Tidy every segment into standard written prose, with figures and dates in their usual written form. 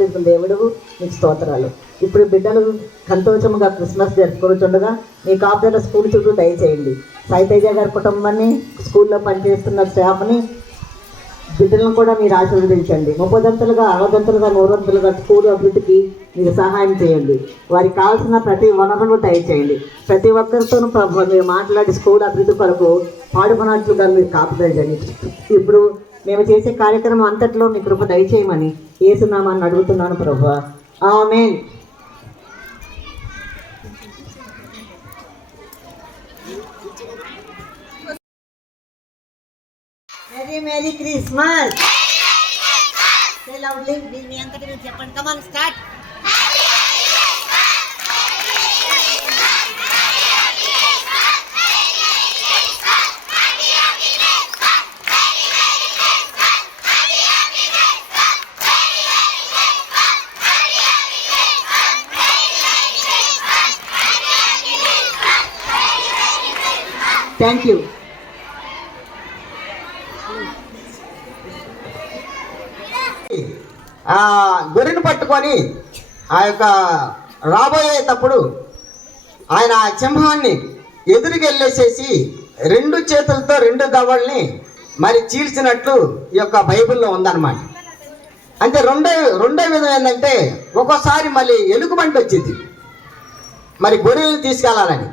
అనుగ్రహించిన దేవుడు మీకు స్తోత్రాలు. ఇప్పుడు బిడ్డలు సంతోషంగా క్రిస్మస్ జరుపుకోవచ్చుండగా మీ కాపుదల స్కూల్ చుట్టూ దయచేయండి. సాయితేజ గారి కుటుంబాన్ని, స్కూల్లో పనిచేస్తున్న స్టాఫ్ని, బిడ్డలను కూడా మీరు ఆశీర్వదించండి. 30 60 100 స్కూల్ అభివృద్ధికి మీరు సహాయం చేయండి. వారికి కావాల్సిన ప్రతి వనరులను దయచేయండి. ప్రతి ఒక్కరితోనూ మీరు మాట్లాడి స్కూల్ అభివృద్ధి కొరకు పాడుపడినట్లుగా మీరు కాపుదలండి. ఇప్పుడు మేము చేసే కార్యక్రమం అంతట్లో మీ కృప దయచేయమని యేసునామాన్ని అడుగుతున్నాను ప్రభువా, ఆమేన్. Merry Christmas. మీ అంతటి మీరు చెప్పండి. Come on start. Thank you. గొర్రెను పట్టుకొని ఆ యొక్క రాబోయేటప్పుడు ఆయన సింహాన్ని ఎదురుకెళ్ళేసేసి 2 చేతులతో 2 దవడల్ని మరి చీల్చినట్లు ఈ యొక్క బైబిల్లో ఉందన్నమాట. అంటే రెండో విధం ఏంటంటే, ఒక్కోసారి మళ్ళీ ఎలుగుబంటి వచ్చింది మరి గొర్రెలను తీసుకెళ్ళాలని.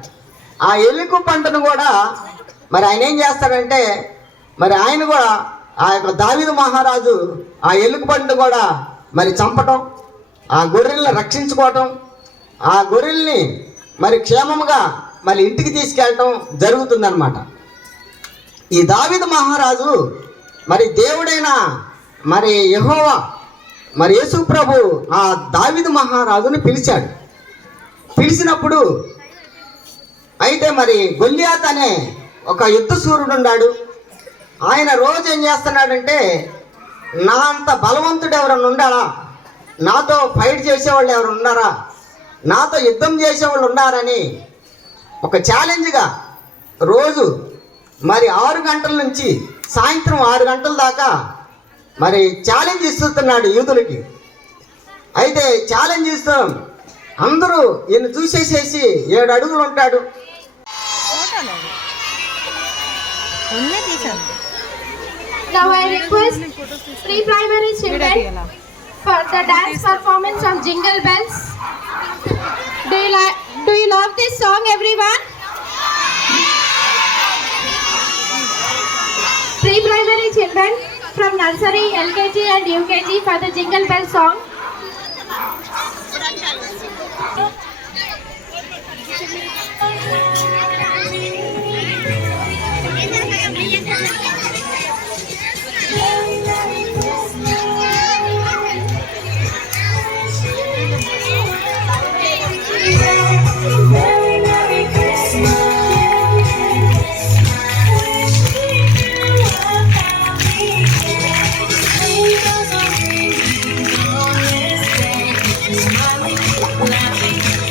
ఆ ఎలుగు పంటను కూడా మరి ఆయన ఏం చేస్తాడంటే, మరి ఆయన కూడా ఆ యొక్క దావీదు మహారాజు ఆ ఎలుగుబంటిని కూడా మరి చంపటం, ఆ గొర్రెల్ని రక్షించుకోవటం, ఆ గొర్రెల్ని మరి క్షేమంగా మరి ఇంటికి తీసుకెళ్ళటం జరుగుతుందన్నమాట. ఈ దావీదు మహారాజు మరి దేవుడైన మరి యెహోవా మరి యేసు ప్రభు ఆ దావీదు మహారాజుని పిలిచాడు. పిలిచినప్పుడు అయితే మరి గొల్లియాత్ అనే ఒక యుద్ధ సూర్యుడు ఉన్నాడు. ఆయన రోజు ఏం చేస్తున్నాడంటే, నా అంత బలవంతుడు ఎవరన్నా ఉండాలా, నాతో ఫైట్ చేసేవాళ్ళు ఎవరు ఉన్నారా, నాతో యుద్ధం చేసేవాళ్ళు ఉన్నారని ఒక ఛాలెంజ్గా రోజు మరి 6 గంటల నుంచి సాయంత్రం 6 గంటల దాకా మరి ఛాలెంజ్ ఇస్తున్నాడు యూదులకి. అయితే ఛాలెంజ్ ఇస్తాం అందరూ ఈయన చూసేసేసి 7 అడుగులు ఉంటాడు. Now I request pre-primary children for the dance performance of Jingle Bells. Do you love this song, everyone? Pre-primary children from nursery, LKG and UKG for the Jingle Bell song. Laughing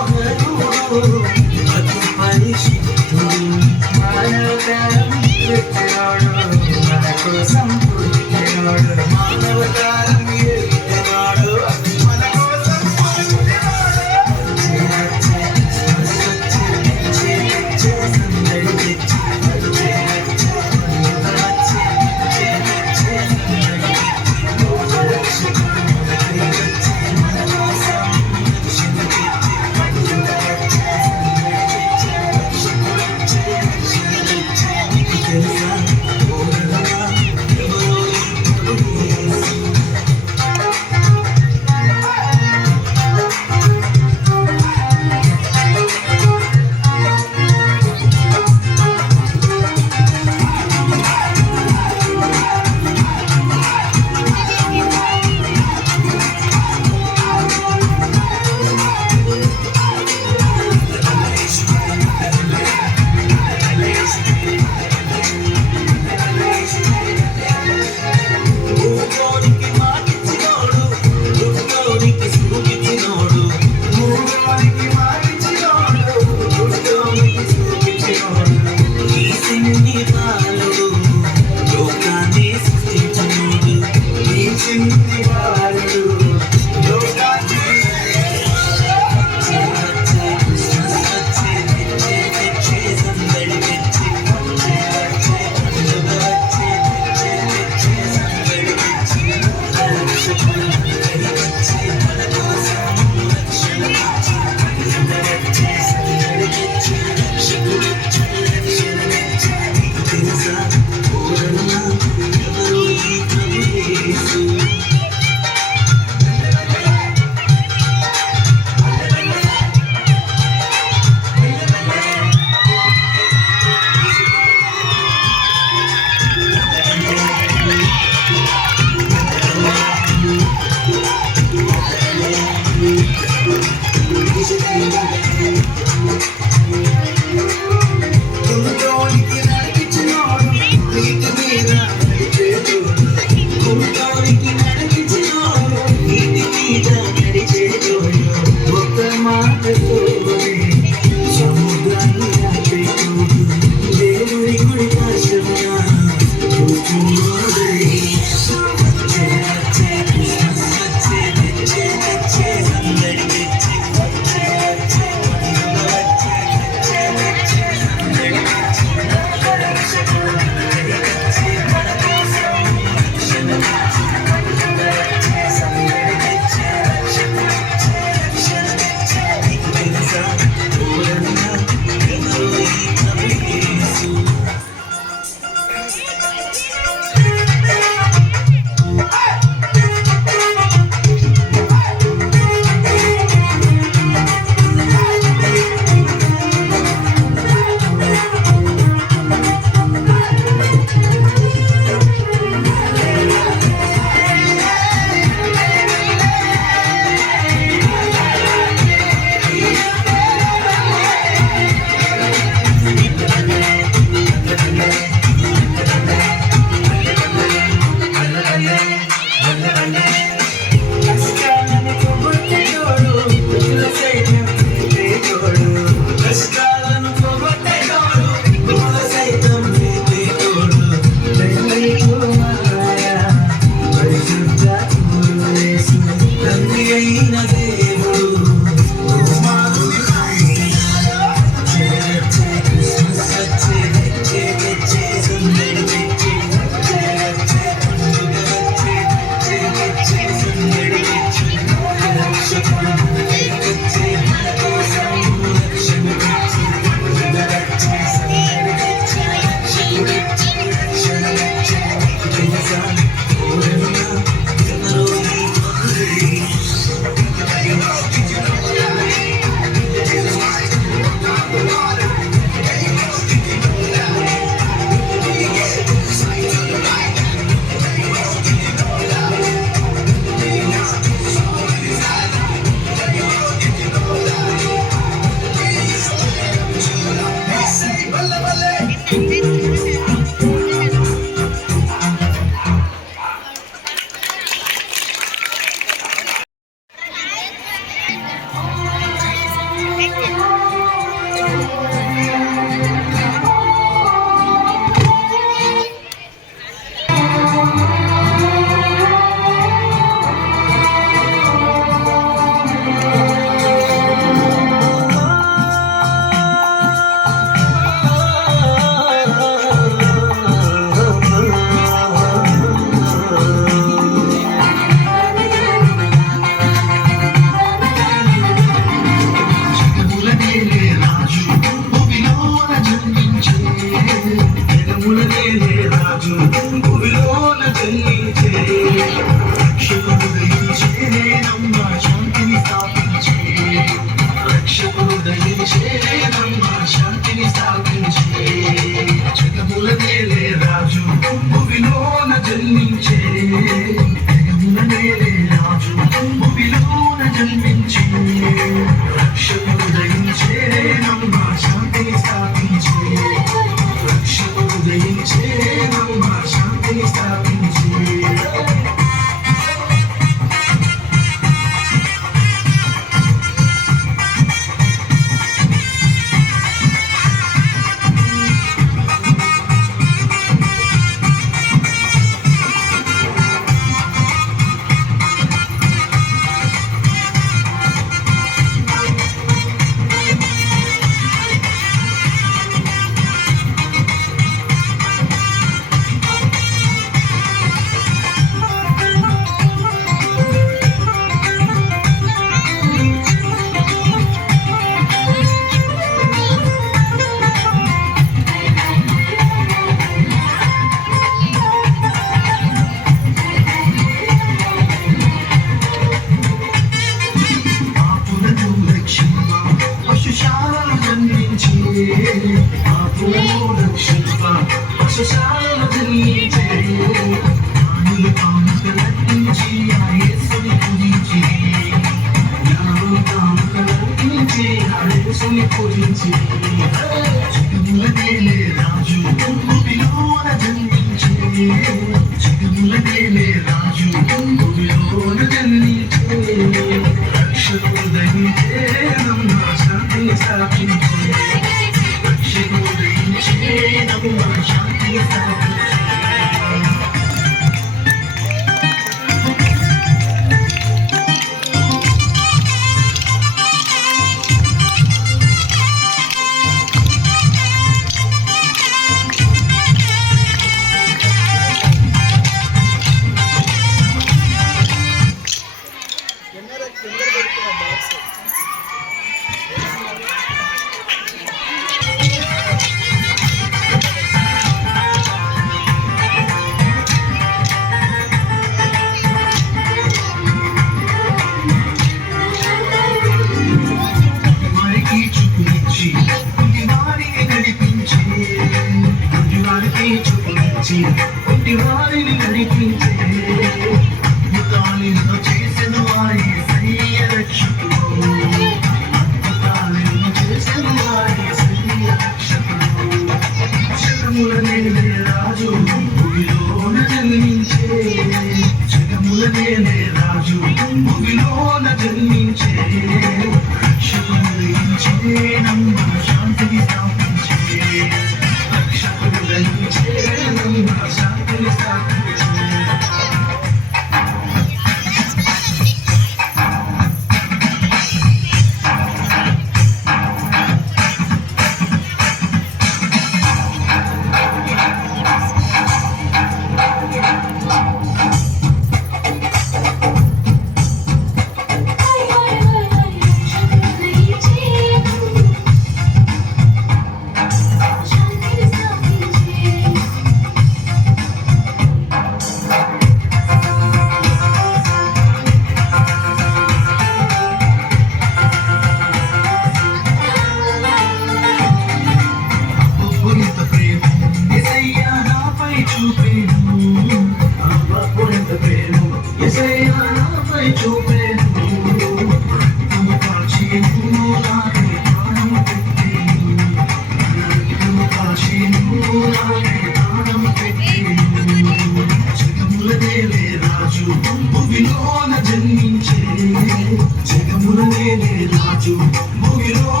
జగముల నేలే రాజు భూమిలో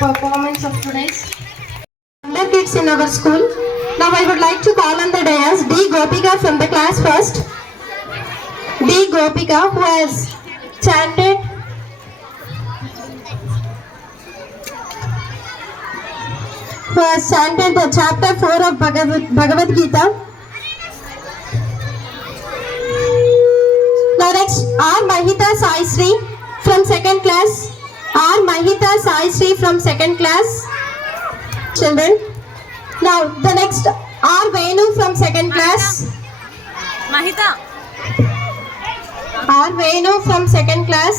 performance of today's under kids in our school. Now I would like to call on the dais D. Gopika from the class first. D. Gopika, who has chanted the chapter 4 of Bhagavad Gita. Now next, R. Mahita Sai Sri from second class. R. Mahita Sai Sri from second class. Children. Now the next, R. Venu from second class. Mahita. R. Venu from second class.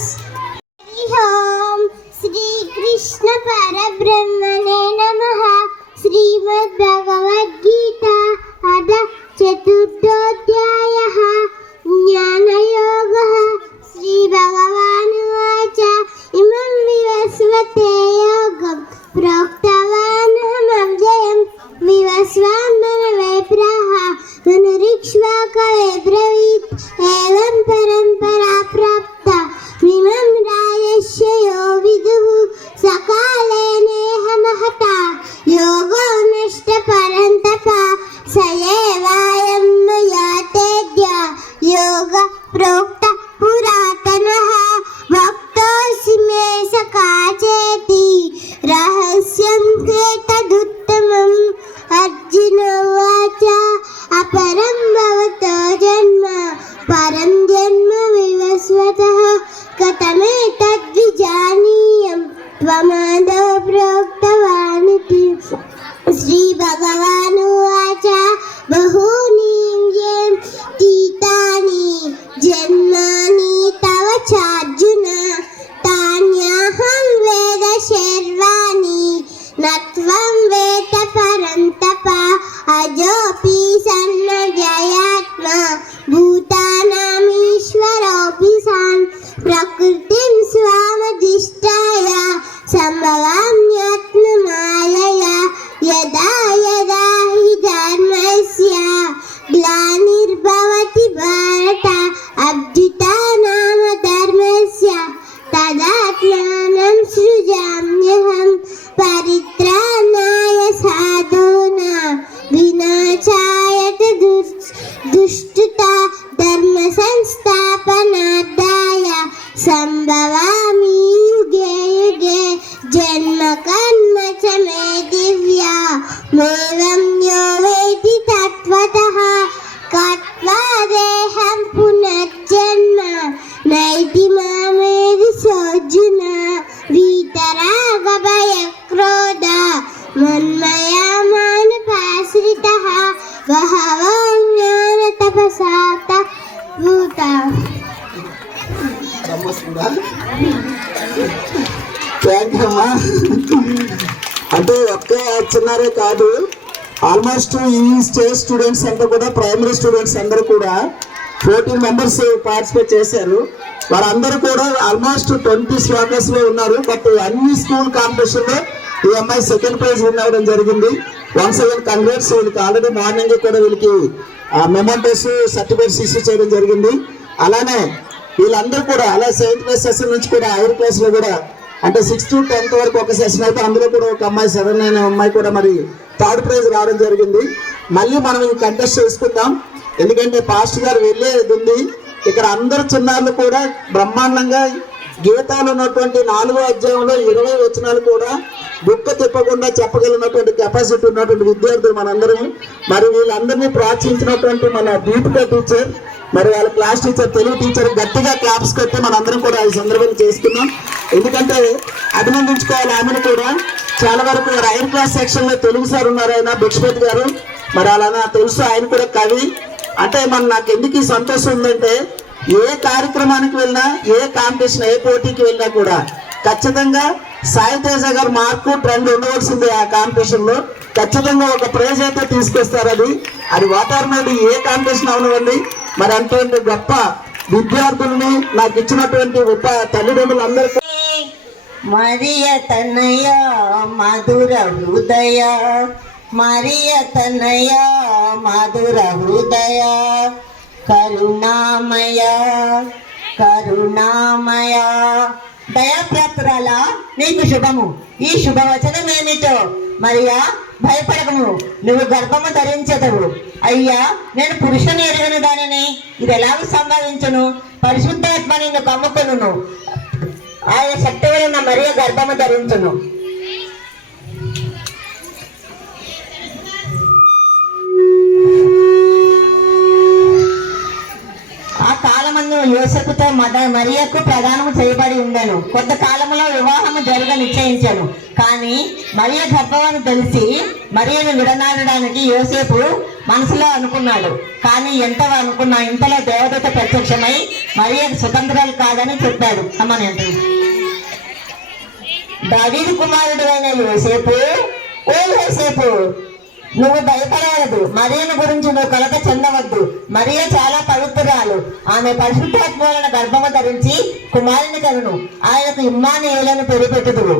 Om Shri Krishna Parabrahmane Namaha. Srimad Bhagavad Gita Adha Chaturdodhyayah Jnana Yogaha. Shri Bhagavanu Vacha Imam Vivasvate Yogam Proktavanam Avjayam Vivasvamana Vepraha Manurikshvaka Vebravit Evam Parampara Prapta Mimam Rayasya Yoviduhu Sakale Neha Mahata Yogo Nishta Parantapa Sayevayam Mayatedya Yoga Prokta Puratanaha Bhaktosi Me Sakacheti Rahasyam Ketaduttamam Arjuna Vacha Aparam Bhavato Janma Param Janma Vivasvataha Katame Tadvijaniyam Tvamado Proktavaniti Shri Bhagavanu Vacha Bahuni Yem Titani Janmani Tava Charjuna Tanyaham Veda Shervani Natvam Veda Parantapa Ajopi Sanna Jayatma Bhutanam Ishwaropi San Prakritim Swamadhishtaya Sambhavam Yatna Mayaya Yada Yada Hi Dharmasya Glanirбhavati Bharata Abdita Nama Dharmasya Tadatmanam Srujamyaham Paritranaya Sadhuna Vinachayata Dushtata Dharma Sansthapanadaya Sambhavami Yuge Yuge Janma Karma Chame Divya Mevam Yo Vedi Tattvataha Katva Deham Punarjanma Naiti Mamedi Sojuna Vitaraga Bhaya Krodha Manmaya Manapasritaha Bahavam Jnana Tapasata Bhuta. Thank you అమ్మా. అంటే ఒక్క చిన్నారే కాదు, almost ఈ stage students అంతా కూడా primary students అందరూ కూడా 14 members participate చేశారు. వారందరూ కూడా ఆల్మోస్ట్ 20 శ్లోకాస్లో ఉన్నారు. బట్ అన్ని స్కూల్ కాంపిటీషన్లో ఈ అమ్మాయి సెకండ్ ప్రైజ్ విన్ అవ్వడం జరిగింది. Once again congrats. వీళ్ళకి ఆల్రెడీ మార్నింగ్ కూడా వీళ్ళకి మెమోంటోస్ సర్టిఫికేట్స్ ఇష్యూ చేయడం జరిగింది. అలానే వీళ్ళందరూ కూడా అలా 7th క్లాస్ సెషన్ నుంచి కూడా హైయర్ క్లాస్లో కూడా అంటే 6th to 10th వరకు ఒక సెషన్ అయితే అందులో కూడా ఒక అమ్మాయి 7 అనే అమ్మాయి కూడా మరి థర్డ్ ప్రైజ్ రావడం జరిగింది. మళ్ళీ మనం ఈ కంటెస్ట్ చేసుకుందాం, ఎందుకంటే పాస్టర్ గారు వెళ్ళేది ఉంది. ఇక్కడ అందరు చిన్నారులు కూడా బ్రహ్మాండంగా గీతాలు ఉన్నటువంటి 4వ అధ్యాయంలో 20 వచనాలు కూడా బుక్క తిప్పకుండా చెప్పగలిగినటువంటి కెపాసిటీ ఉన్నటువంటి విద్యార్థులు మనందరం. మరి వీళ్ళందరినీ ప్రోత్సహించినటువంటి మన దీపిక టీచర్, మరి వాళ్ళ క్లాస్ టీచర్, తెలుగు టీచర్ గట్టిగా క్లాప్స్ కొట్టి మనందరం కూడా ఈ సందర్భంగా చేసుకున్నాం. ఎందుకంటే అభినందించుకోవాలి ఆమెను కూడా. చాలా వరకు హైయర్ క్లాస్ సెక్షన్లో తెలుగు సార్ ఉన్నారు, ఆయన భిక్షపతి గారు. మరి అలా తెలుసు, ఆయన కూడా కవి. అంటే నాకు ఎందుకు ఈ సంతోషం ఉందంటే, ఏ కార్యక్రమానికి వెళ్ళినా, ఏ కాంపిటీషన్, ఏ పోటీకి వెళ్ళినా కూడా ఖచ్చితంగా సాయి తేజ గారు మార్కు ట్రెండ్ ఉండవలసింది. ఆ కాంపిటీషన్ లో ఖచ్చితంగా ఒక ప్రైజ్ అయితే తీసుకొస్తారు. అది వాతావరణం ఏ కాంపిటీషన్ అవనివ్వండి. మరి అటువంటి గొప్ప విద్యార్థుల్ని నాకు ఇచ్చినటువంటి తల్లిదండ్రులందరికీ మరియ తనయ మధుర హృదయ, మరియ తనయ మధుర హృదయ, కరుణామయ కరుణామయ దయాప్రాప్తురాలా నీకు శుభము. ఈ శుభవచనం ఏమిటో? మరియా, భయపడకము, నువ్వు గర్భము ధరించదవు. అయ్యా, నేను పురుషుని ఎరగని దానిని, ఇది ఎలాగ సంభవించును? పరిశుద్ధాత్మ నిన్ను కమ్ముకొనును, ఆయన శక్తి వలన మరియ గర్భము ధరించును. ఆ కాలమందు యోసేపుతో మరియకు ప్రదానము చేయబడి ఉండెను. కొంతకాలంలో వివాహము జరగ నిశ్చయించాను. కానీ మరియ గర్భవాన్ని తెలిసి మరియను విడనాడడానికి యోసేపు మనసులో అనుకున్నాడు. కానీ ఎంత అనుకున్నా ఇంతలో దేవదూత ప్రత్యక్షమై మరియ స్వతంత్రాలు కాదని చెప్పాడు. అమ్మని అంటుంది. దావీదు కుమారుడు అయిన యోసేపు, ఓ యోసేపు, నువ్వు భయపడవద్దు, మరియను గురించి నువ్వు కలత చెందవద్దు. మరియ చాలా పవిత్రురాలు. ఆమె పరిశుద్ధాత్మ వలన గర్భము ధరించి కుమారుని కనును. ఆయనకు ఇమ్మానుయేలును పేరు పెట్టుదువు.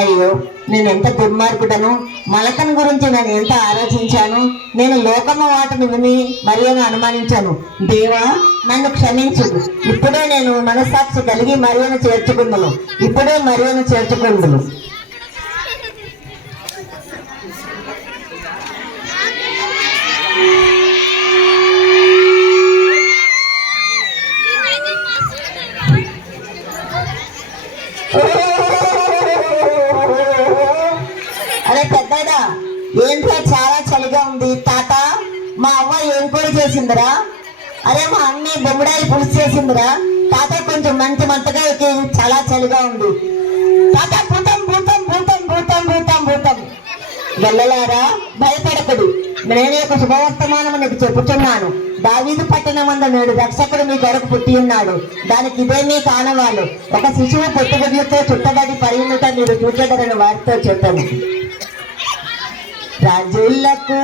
అయ్యో, నేను ఎంత దుర్మార్గుడను! మలకను గురించి నేను ఎంత ఆలోచించాను. నేను లోకము వాటిని విని మరియను అనుమానించాను. దేవా, నన్ను క్షమించు. ఇప్పుడే నేను మనస్సాక్షి కలిగి మరియను చేర్చుకుందును. ఇప్పుడే మరియను చేర్చుకుందును. అరే పెద్దడా, ఏంటో చాలా చలిగా ఉంది. తాత, మా అవ్వ ఏం కూర చేసిందిరా? అరే మా అన్ని బొమ్మడాయిలు పులుసు చేసిందిరా. తాత, కొంచెం మంచి మంతగా చాలా చలిగా ఉంది. తాత, భూతం భూతం భూతం భూతం భూతం భూతం. వెళ్ళలారా, భయపడకుడు. నేను ఒక శుభవర్తమానము నీకు చెప్పుచున్నాను. దావీదు పట్టణమందు నేడు రక్షకుడు మీ కొరకు పుట్టి ఉన్నాడు. దానికి ఇదే మీ కానవాలు. ఒక శిశువు పొట్టుగుడ్లతో చుట్టబడి పరిణత మీరు చూడగలని వారితో చెప్పాను. రాజులకు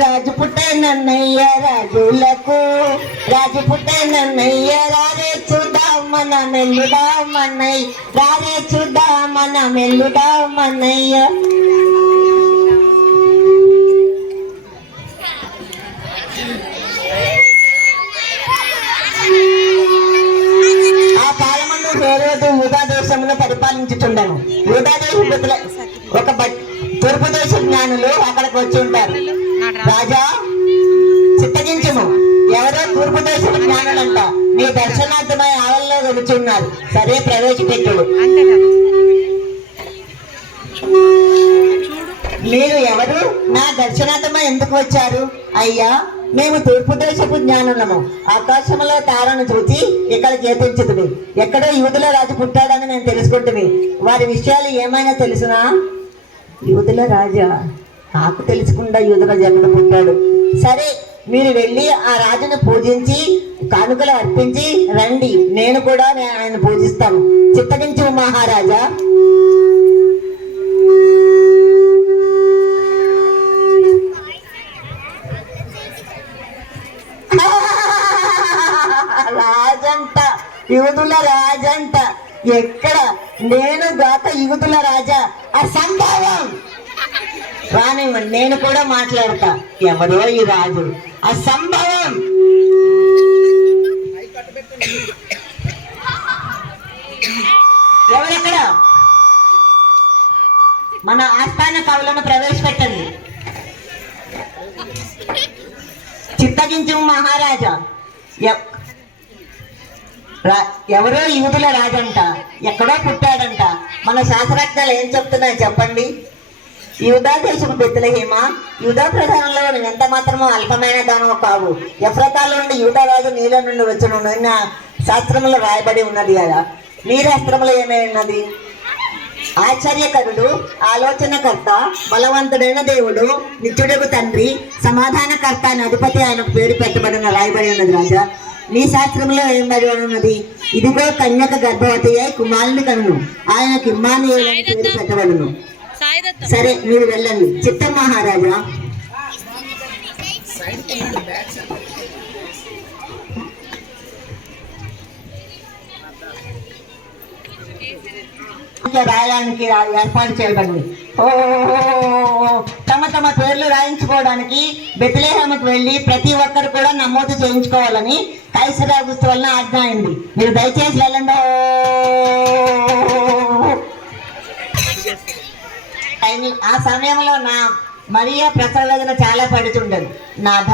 రాజు పుట్టేనన్నయ్య, రాజులకు రాజు పుట్టేనన్నయ్య. రారే చూద్దామన మెల్లుదామన్నయ్య, రారే చూద్దామన మెల్లుదామన్నయ్య. ఆ కాలమందు హేరోదు యూదా దేశమును పరిపాలించుచుండెను. యూదా దేశ ఒక తూర్పు దేశ జ్ఞానులు అక్కడికి వచ్చి ఉంటారు. రాజా, చిత్తగించుము, ఎవరో తూర్పు దేశ జ్ఞానులంట నీ దర్శనార్థమై ఆవల్లో వెలుచున్నారు. సరే, ప్రవేశపెట్టుడు. మీరు ఎవరు? నా దర్శనార్థమై ఎందుకు వచ్చారు? అయ్యా, మేము తూర్పు దేశపు జ్ఞానులము. ఆకాశంలో తారను చూచి ఇక్కడికి ఏతించుతుంది. ఎక్కడో యూదుల రాజు పుట్టాడని నేను తెలుసుకుంటుంది. వారి విషయాలు ఏమైనా తెలుసునా? యూదుల రాజా? నాకు తెలుసుకుండా యూదుల ఎక్కడ పుట్టాడు. సరే, మీరు వెళ్ళి ఆ రాజును పూజించి కానుకలు అర్పించి రండి. నేను కూడా ఆయన పూజిస్తాను. చిత్తగించు మహారాజా. రాజంట, యూదుల రాజంట. ఎక్కడ? నేను గాక యూదుల రాజా. అసంభవం. రానివ్వండి, నేను కూడా మాట్లాడతా. ఎవరో ఈ రాజు. అసంభవం. ఎవరెక్కడ? మన ఆస్థాన కవులను ప్రవేశపెట్టండి. చిత్తగించు మహారాజా. ఎవరో యూదుల రాజంట, ఎక్కడో పుట్టాడంట. మన శాస్త్రజ్ఞాలు ఏం చెప్తున్నాయి చెప్పండి. యూదా దేశపు బెత్లెహేమ, యూదా ప్రధానంలో ఎంత మాత్రమో అల్పమైన దానము కావు. ఎఫ్రాతాలో నుండి యూదా రాజు నీలో నుండి వచ్చును నిన్న శాస్త్రంలో రాయబడి ఉన్నది కదా. నీ శాస్త్రంలో ఏమై ఉన్నది? ఆశ్చర్యకరుడు, ఆలోచనకర్త, బలవంతుడైన దేవుడు, నిత్యుడకు తండ్రి, సమాధానకర్త అని అధిపతి ఆయనకు పేరు పెట్టబడిన రాయబడి ఉన్నది రాజా. నీ శాస్త్రంలో ఏం బడి ఉన్నది? ఇదిగో కన్యక గర్భవతి అయి కుమారుని కనును, ఆయనకు ఇమ్మానుయేలు అని పేరు పెట్టబడును. సరే, మీరు వెళ్ళండి. చిత్తం మహారాజా. రాయడానికి ఏర్పాటు చేయబడింది. ఓ తమ తమ పేర్లు రాయించుకోవడానికి బెత్లెహేముకు వెళ్ళి ప్రతి ఒక్కరు కూడా నమోదు చేయించుకోవాలని కైసర్ ఆగస్టు వలన ఆజ్ఞ అయింది. మీరు దయచేసి వెళ్ళండి. ఆ సమయంలో మరియా ప్రసవ వేదన చాలా పడుతుండదు. నాథ,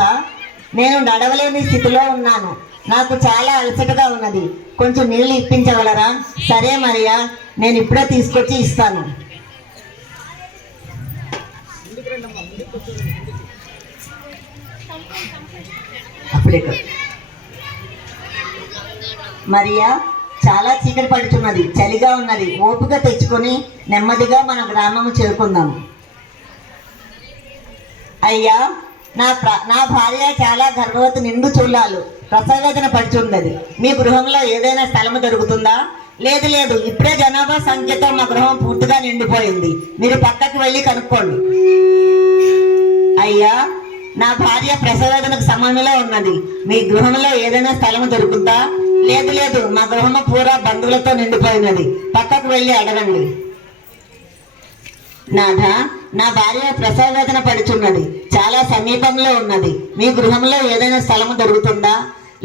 నేను నడవలేని స్థితిలో ఉన్నాను, నాకు చాలా అలసటగా ఉన్నది, కొంచెం నీళ్ళు ఇప్పించగలరా? సరే మరియా, నేను ఇప్పుడే తీసుకొచ్చి ఇస్తాను. మరియా, చాలా చీకటి పడుతున్నది, చలిగా ఉన్నది, ఓపిక తెచ్చుకొని నెమ్మదిగా మన గ్రామము చేరుకుందాం. అయ్యా, నా భార్య చాలా గర్భవతి, నిండు చూడాలు, ప్రసవేదన పడుతున్నది. మీ గృహంలో ఏదైనా స్థలము దొరుకుతుందా? లేదు లేదు, ఇప్పుడే జనాభా సంఖ్యతో మా గృహం పూర్తిగా నిండిపోయింది, మీరు పక్కకి వెళ్ళి కనుక్కోండి. అయ్యా, నా భార్య ప్రసవేదనకు సమయంలో ఉన్నది, మీ గృహంలో ఏదైనా స్థలము దొరుకుతుందా? లేదు లేదు, మా గృహము పూరా బంధువులతో నిండిపోయినది, పక్కకు వెళ్ళి అడగండి. నాథ, నా భార్య ప్రసవ వేదన పడుచున్నది, చాలా సమీపంలో ఉన్నది, మీ గృహంలో ఏదైనా స్థలము దొరుకుతుందా?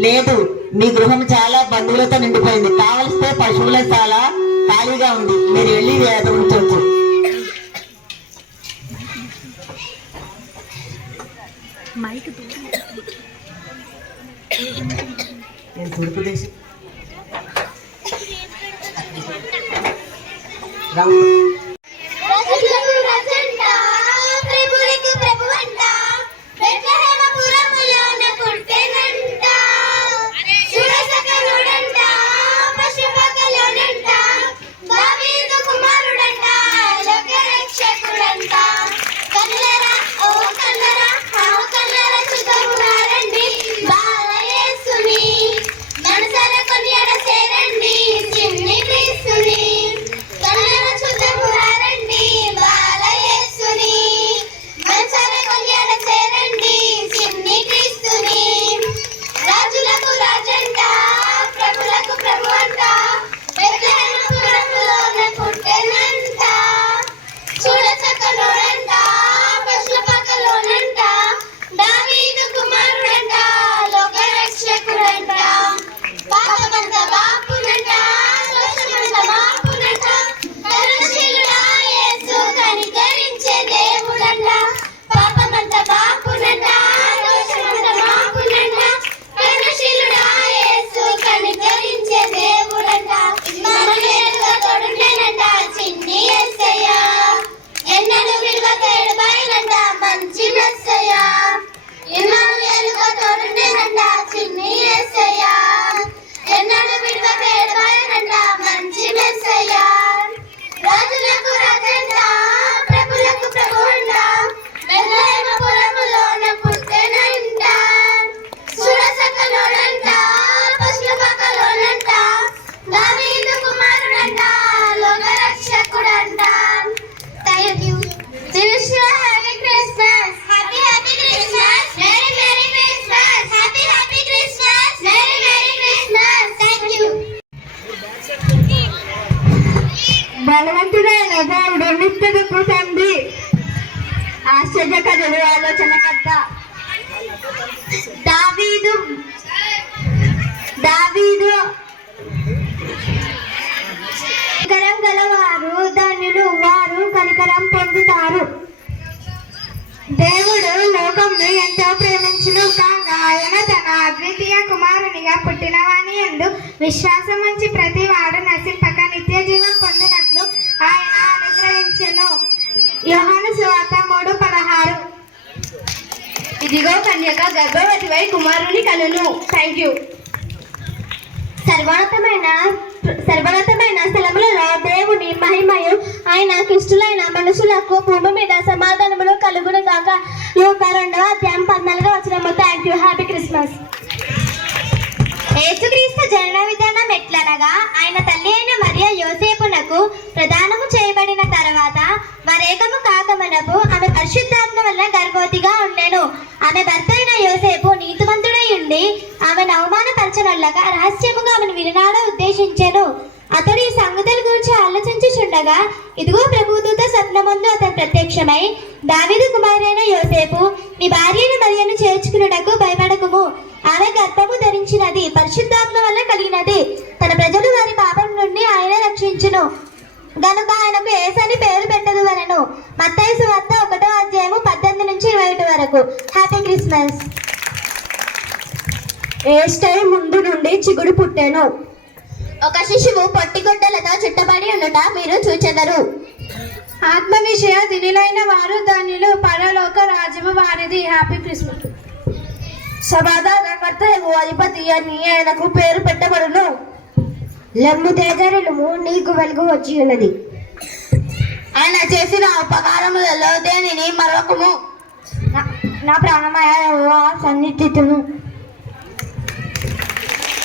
లేదు, మీ గృహం చాలా బంధువులతో నిండిపోయింది, కావలిస్తే పశువుల చాలా ఖాళీగా ఉంది, మీరు వెళ్ళి ఉంచవచ్చు. నేను తుడుపు తీసి బలవంతుడైన దేవుడు నిత్యకు తండ్రి, ఆశ్చర్యకరుడు, ఆలోచనకర్త, దావీదు కనికరం గలవారు ధన్యులు, వారు కనికరం పొందుతారు. దేవుడు లోకంను ఎంతో ప్రేమించును కాగా ఆయన తన అద్వితీయ కుమారునిగా పుట్టినవాని యందు విశ్వాసం ఉంచి ప్రతి వాడు నశింపక నిత్య జీవం పొందినట్లు ఆయన అనుగ్రహించెను. యోహాను సువార్త 3:16. ఇదిగో కన్యక గర్భవతివై కుమారుని కలును. Thank you. సర్వోన్నతమైన స్థలములలో దేవుని మహిమయు ఆయన కిష్టులైన మనుషులకు భూమి మీద సమాధానములు కలుగును గాక. లూకా 2:14. Thank you. Happy Christmas. యేసుక్రీస్తు జనన విధానం ఎట్లనగా, ఆయన తల్లి అయిన మరియ యోసేపునకు ప్రదానము చేయబడిన తర్వాత వరేకము కాకమునకు ఆమె పరిశుద్ధాత్మ వలన గర్భవతిగా ఉండెను. ఆమె భర్త అయిన యోసేపు నీతిమంతుడై ఉండి ఆమెను అవమానపరచనొల్లగా రహస్యముగా ఆమెను వినాడ ఉద్దేశించెను. అతడు ఈ సంగతుల గురించి ఆలోచించుచుండగా ఇదిగో ప్రభుదూత స్వప్నమందు అతను ప్రత్యక్షమై, దావీదు కుమారుడైన యోసేపు, నీ భార్యను మరియను చేర్చుకున్నటకు భయపడకుము. ఆమె గర్భము ధరించినది పరిశుద్ధాత్మ వల్ల కలిగినది. తన ప్రజలు వారి పాపం నుండి ఆయన రక్షించును గనుక ఆయనకు యేసు అని పేరు పెట్టదు వలెను. మత్తయి సువార్త 1:18-21 వరకు. Happy Christmas. ఏస్టై ముందు నుండి చిగురు పుట్టెను. ఒక శిశువు పొట్టిగుడ్డలతో చుట్టబడి ఉండుట మీరు చూచెదరు. ఆత్మ విషయ దినులైన వారు ధన్యులు, పరలోక రాజ్యము వారిది. Happy Christmas. సమాధానకర్త అధిపతి అని ఆయనకు పేరు పెట్టబడును. లెమ్ము తేజరిలుము నీకు వెలుగు వచ్చి ఉన్నది. ఆయన చేసిన ఉపకారములలో దేనిని మరొకము. నా ప్రాణమయ యెహోవా సన్నిధితును.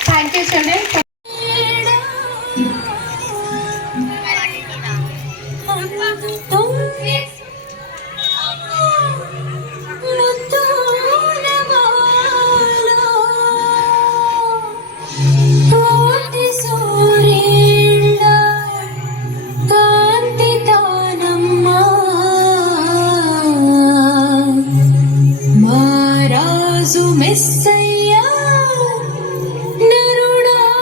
Thank you children. మెస్సయ్యా నరుడాయనమ్మా.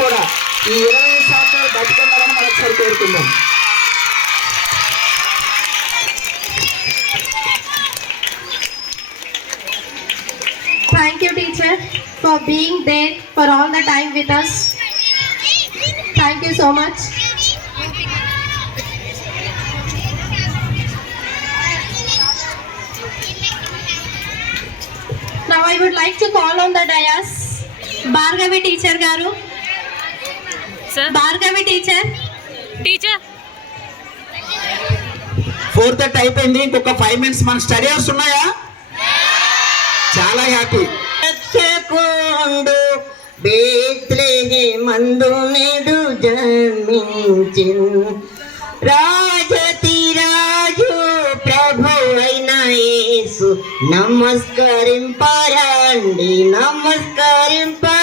కూడా ఈ 20 సంవత్సరాలు బతికున్నారని మనం ఒకసారి కోరుకుందాం. Thank you, teacher, for being there for all the time with us. Thank you so much. I would like to call on the dais Bhargavi teacher garu. Sir. Bhargavi teacher. Teacher. 4:30 అయిపోయింది. ఇంకొక 5 minutes మన study hours ఉన్నాయా? చాలా happy. రక్షకుండు బేత్లెహేమందు నేడు జన్మించిన్ రాజతి రాజు ప్రభు అయిన యేసు నమస్కరింపరండి నమస్కరింపరండి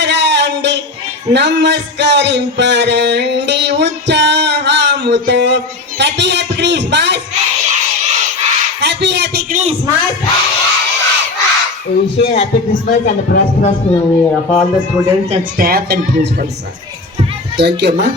నమస్కరింపరండి ఉత్సాహముతో. Happy happy Christmas, happy happy Christmas. Wish you a happy Christmas and a prosperous New Year of all the students and staff and principals. Thank you అమ్మా.